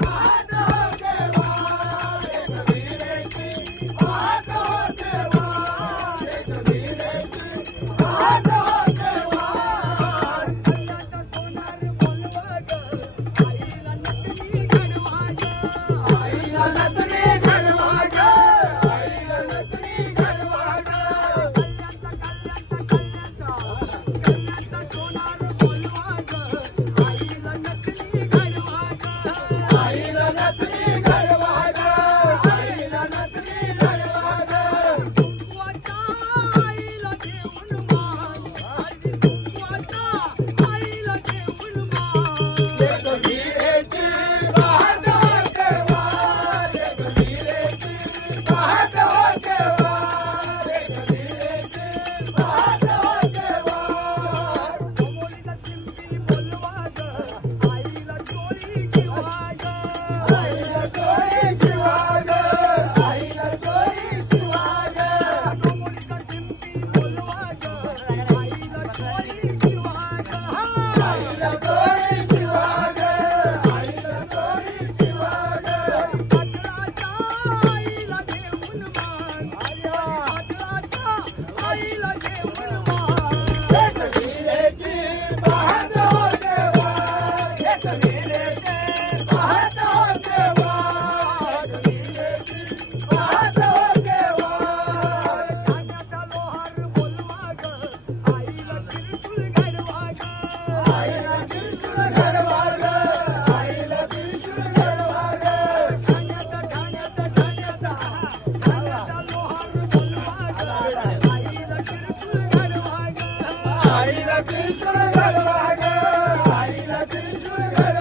Bye. Thank you. आईला कृष्ण ग आईला कृष्ण